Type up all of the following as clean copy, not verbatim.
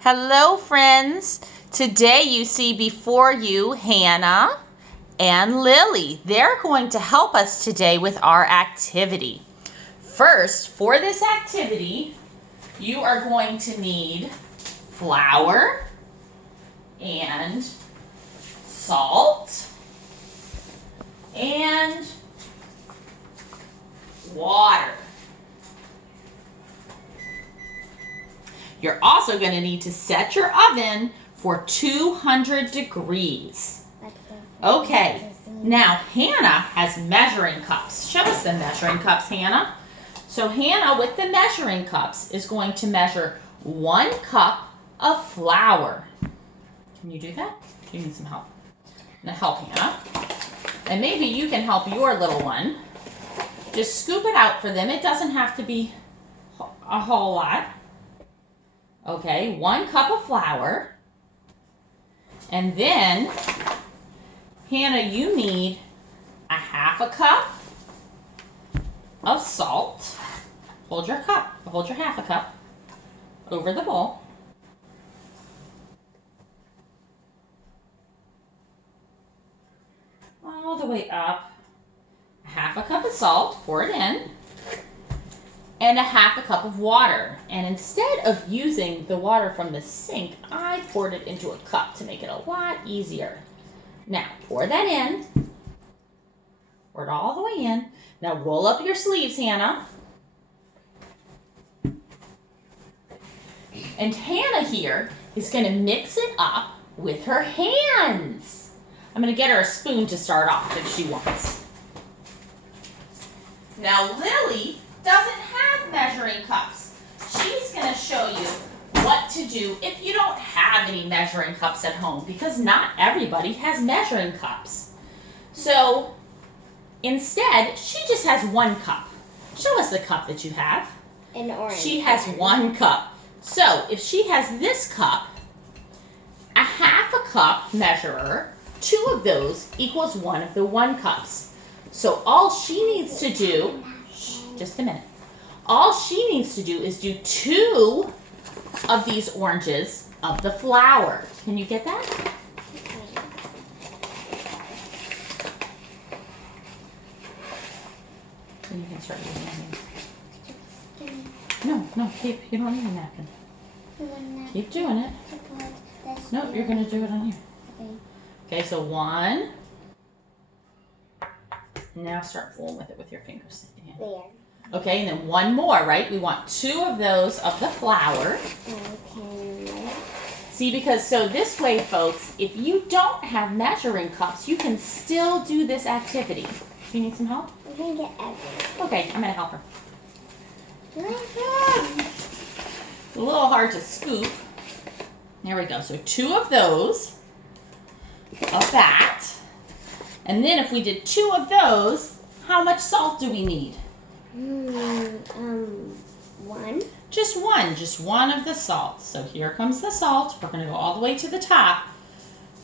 Hello friends, today you see before you Hannah and Lily. They're going to help us today with our activity. First, for this activity, you are going to need flour and salt and water. You're also going to need to set your oven for 200 degrees. Okay, now Hannah has measuring cups. Show us the measuring cups, Hannah. So Hannah, with the measuring cups, is going to measure 1 cup of flour. Can you do that? You need some help. Now help Hannah. And maybe you can help your little one. Just scoop it out for them. It doesn't have to be a whole lot. Okay, 1 cup of flour. And then, Hannah, you need a 1/2 cup of salt. Hold your 1/2 cup over the bowl. All the way up. A 1/2 cup of salt, pour it in. And a 1/2 cup of water. And instead of using the water from the sink, I poured it into a cup to make it a lot easier. Now, pour that in. Pour it all the way in. Now, roll up your sleeves, Hannah. And Hannah here is going to mix it up with her hands. I'm going to get her a spoon to start off if she wants. Now, Lily doesn't have measuring cups. She's going to show you what to do if you don't have any measuring cups at home, because not everybody has measuring cups. So instead, she just has 1 cup. Show us the cup that you have. An orange. She has 1 cup. So if she has this cup, a 1/2 cup measurer, 2 of those equals 1 of the 1 cups. So all she needs to do, just a minute. All she needs to do is do 2 of these oranges of the flour. Can you get that? Then you can start using your hands. No, keep. You don't need a napkin. Keep doing it. No, you're going to do it on here. Okay, so 1. Now start fooling with it with your fingers. There. Okay, and then 1 more, right? We want 2 of those of the flour. Okay. See, because so this way, folks, if you don't have measuring cups, you can still do this activity. Do you need some help? I'm going to get everything. Okay, I'm going to help her. A little hard to scoop. There we go. So 2 of those, of that. And then if we did 2 of those, how much salt do we need? 1. Just 1 of the salt. So here comes the salt. We're going to go all the way to the top.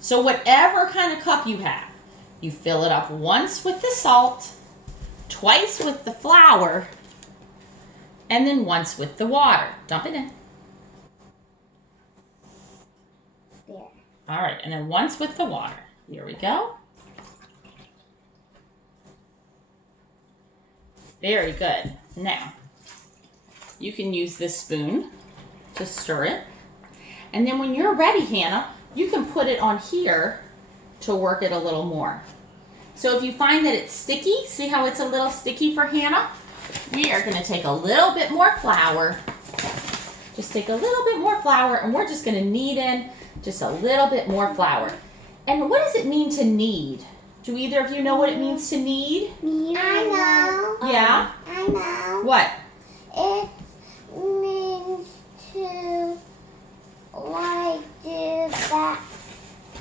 So whatever kind of cup you have, you fill it up once with the salt, twice with the flour, and then once with the water. Dump it in. There. All right, and then once with the water. Here we go. Very good. Now, you can use this spoon to stir it. And then when you're ready, Hannah, you can put it on here to work it a little more. So if you find that it's sticky, see how it's a little sticky for Hannah? We are going to take a little bit more flour. Just take a little bit more flour, and we're just going to knead in just a little bit more flour. And what does it mean to knead? Do either of you know what it means to knead? I know. Yeah? I know. What? It means to, like, do that.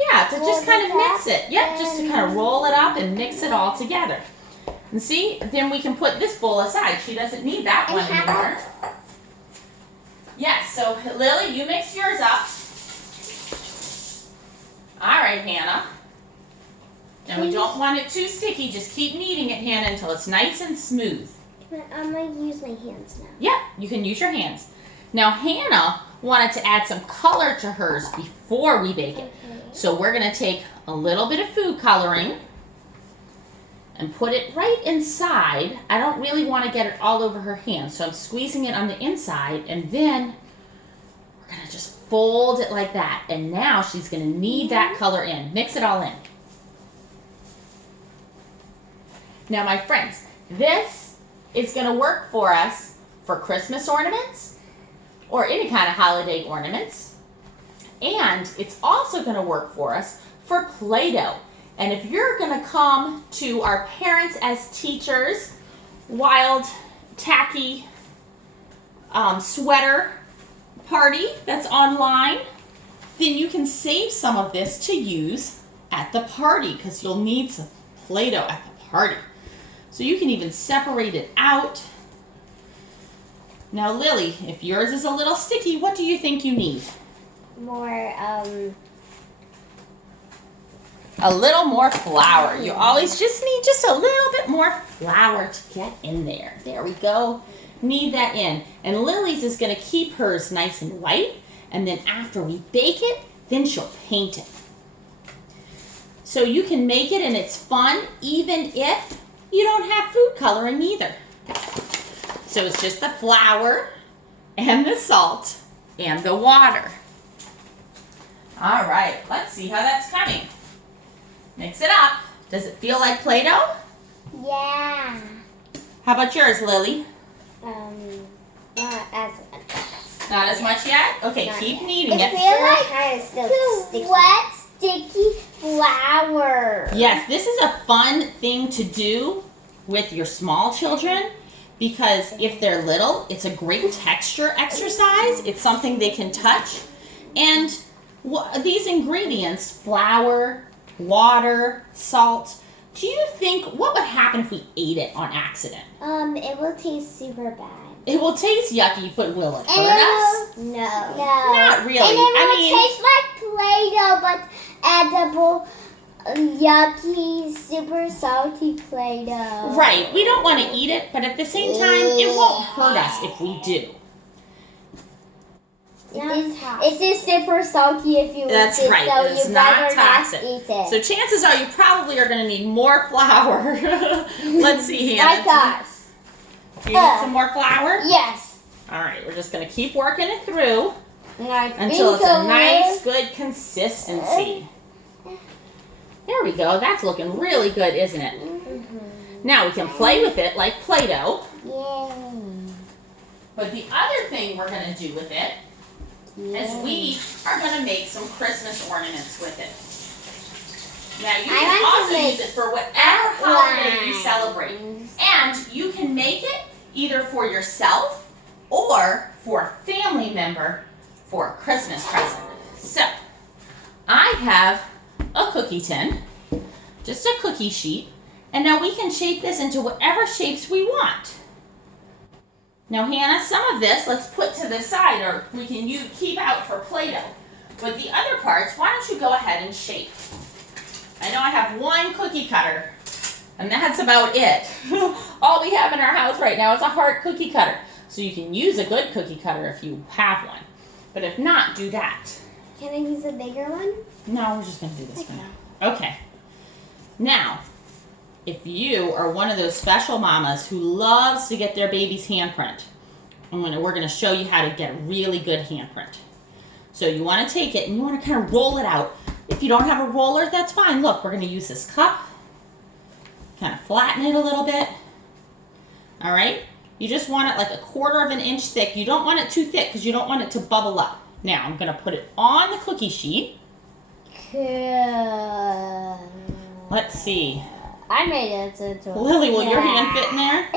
Yeah, to just kind of mix it. Yep, just to kind of roll it up and mix it all together. And see, then we can put this bowl aside. She doesn't need that one anymore. Yes, so Lily, you mix yours up. All right, Hannah. And we don't want it too sticky. Just keep kneading it, Hannah, until it's nice and smooth. I'm going to use my hands now. Yeah, you can use your hands. Now, Hannah wanted to add some color to hers before we bake it. So we're going to take a little bit of food coloring and put it right inside. I don't really want to get it all over her hand, so I'm squeezing it on the inside, and then we're going to just fold it like that. And now she's going to knead that color in. Mix it all in. Now, my friends, this is going to work for us for Christmas ornaments or any kind of holiday ornaments. And it's also going to work for us for Play-Doh. And if you're going to come to our Parents as Teachers wild tacky sweater party that's online, then you can save some of this to use at the party because you'll need some Play-Doh at the party. So you can even separate it out. Now, Lily, if yours is a little sticky, what do you think you need? More, a little more flour. You always just need just a little bit more flour to get in there. There we go. Knead that in. And Lily's is going to keep hers nice and white. And then after we bake it, then she'll paint it. So you can make it and it's fun even if you don't have food coloring either. So it's just the flour and the salt and the water. All right, let's see how that's coming. Mix it up. Does it feel like Play-Doh? yeah. How about yours, Lily? Not as much. Not as much yet? Okay, Not keep yet. kneading It it. feels like kind of still wet, sticky flour. Yes, this is a fun thing to do with your small children because if they're little, it's a great texture exercise. It's something they can touch. And these ingredients, flour, water, salt, do you think, what would happen if we ate it on accident? It will taste super bad. It will taste yucky, but will it hurt And us? No. Not really. And it will I mean, taste like Play-Doh, but edible, yucky, super salty Play-Doh. right, we don't want to eat it, but at the same time, it won't hurt us if we do. It is super salty if you That's eat it, right. so It's you not better toxic. not eat it. So chances are you probably are going to need more flour. Let's see, Hannah. Like us. Do you need some more flour? Yes. All right, we're just going to keep working it through Like until it's a nice, good consistency. There we go. That's looking really good, isn't it? Now we can play with it like Play-Doh. Yay. But the other thing we're going to do with it is we are going to make some Christmas ornaments with it. Now you can also use it for whatever holiday you celebrate. And you can make it either for yourself or for a family member for a Christmas present. So, I have a cookie tin, just a cookie sheet, and now we can shape this into whatever shapes we want. Now, Hannah, some of this, let's put to the side, or we can keep out for Play-Doh. But the other parts, why don't you go ahead and shape? I know I have one cookie cutter, and that's about it. All we have in our house right now is a heart cookie cutter. So you can use a good cookie cutter if you have one. But if not, do that. Can I use a bigger one? No, we're just going to do this for now. Okay. Now, if you are one of those special mamas who loves to get their baby's handprint, we're going to show you how to get a really good handprint. So you want to take it and you want to kind of roll it out. If you don't have a roller, that's fine. Look, we're going to use this cup. Kind of flatten it a little bit. All right? You just want it like 1/4 of an inch thick. You don't want it too thick because you don't want it to bubble up. Now, I'm going to put it on the cookie sheet. Cool. Let's see. I made it into Lily, will your hand fit in there?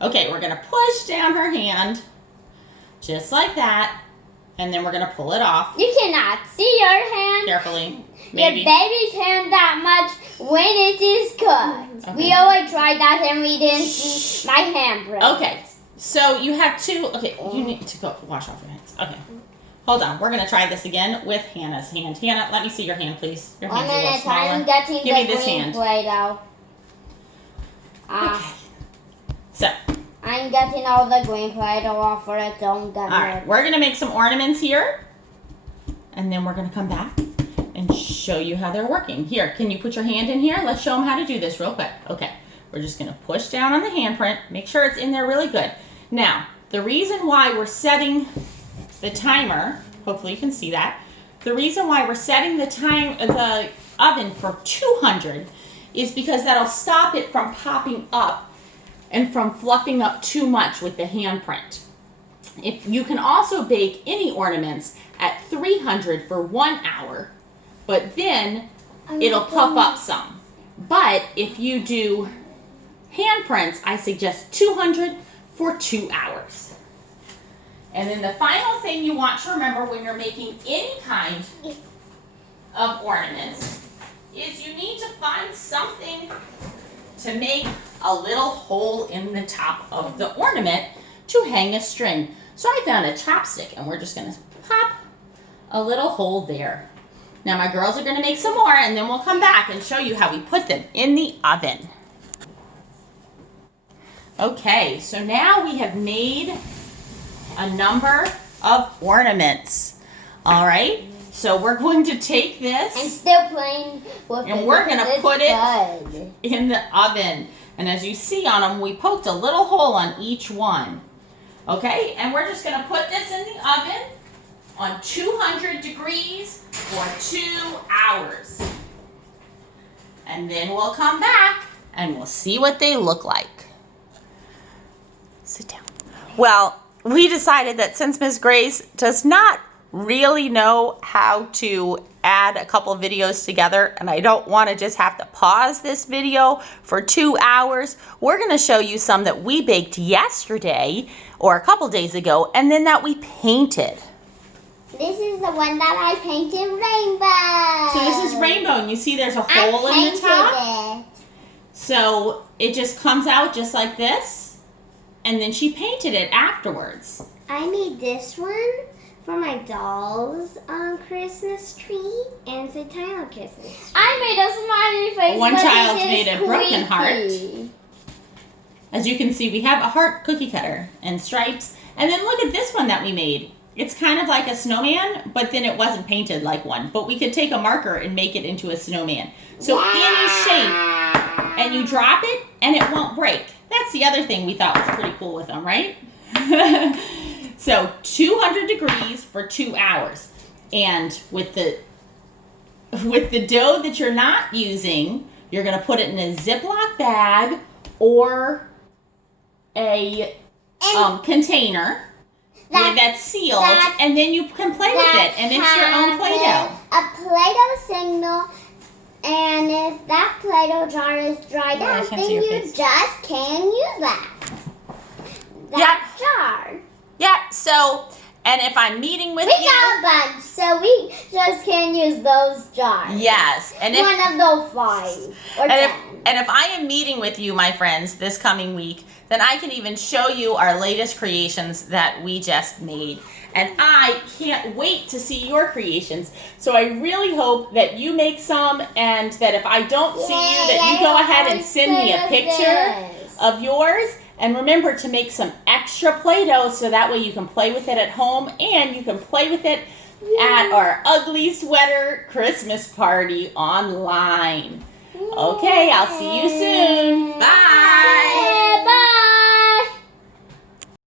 Okay, we're going to push down her hand. Just like that. And then we're going to pull it off. You cannot see your hand. Carefully. Maybe. Your baby's hand that much when it is cooked. Okay. We always tried that and we didn't see my handprint. Okay, so you have two. Okay, you need to go wash off your hands. Okay. Hold on. We're going to try this again with Hannah's hand. Hannah, let me see your hand, please. Your hand's a little smaller. I'm getting Give me the this green hand. Play-Doh. Okay. So. I I'm getting all the green Play-Doh off for it. Don't get All right, we're gonna make some ornaments here, and then we're gonna come back and show you how they're working. Here, can you put your hand in here? Let's show them how to do this real quick. Okay, we're just gonna push down on the handprint. Make sure it's in there really good. Now, the reason why we're setting the timer, hopefully you can see that. The reason why we're setting the oven for 200 is because that'll stop it from popping up and from fluffing up too much with the handprint. If you can also bake any ornaments at 300 for 1 hour, but then it'll puff up some. But if you do handprints, I suggest 200 for 2 hours. And then the final thing you want to remember when you're making any kind of ornaments is you need to find something to make a little hole in the top of the ornament to hang a string. So I found a chopstick, and we're just going to pop a little hole there. Now my girls are going to make some more, and then we'll come back and show you how we put them in the oven. Okay, so now we have made a number of ornaments. All right, so we're going to take this. I'm still playing with it. And we're going to put it in the oven. And as you see on them, we poked a little hole on each one. Okay, and we're just going to put this in the oven on 200 degrees for 2 hours. And then we'll come back and we'll see what they look like. Sit down. Well, we decided that since Miss Grace does not really know how to add a couple of videos together, and I don't want to just have to pause this video for 2 hours, we're going to show you some that we baked yesterday or a couple days ago, and then that we painted. This is the one that I painted rainbow. So this is rainbow, and you see there's a hole in the top? So it just comes out just like this, and then she painted it afterwards. I made this one for my doll's Christmas tree and the Tyler Christmas tree. I made a smiley face. One child made a broken heart. As you can see, we have a heart cookie cutter and stripes. And then look at this one that we made. It's kind of like a snowman, but then it wasn't painted like one. But we could take a marker and make it into a snowman. So any shape, and you drop it, and it won't break. That's the other thing we thought was pretty cool with them, right? So 200 degrees for 2 hours. And with the dough that you're not using, you're going to put it in a Ziploc bag or a container that's sealed, and then you can play with it, and it's your own Play-Doh. A Play-Doh signal, and if that Play-Doh jar is dried out, then you just can use that jar. Yep, so, and if I'm meeting with you... We got a bunch, so we just can use those jars. Yes. And if, one of those 5 or 10. And if I am meeting with you, my friends, this coming week, then I can even show you our latest creations that we just made. And I can't wait to see your creations. So I really hope that you make some, and that if I don't see you, that you go ahead and send me a picture of yours. And remember to make some extra Play-Doh so that way you can play with it at home, and you can play with it at our Ugly Sweater Christmas party online. Okay, I'll see you soon. Bye. Bye.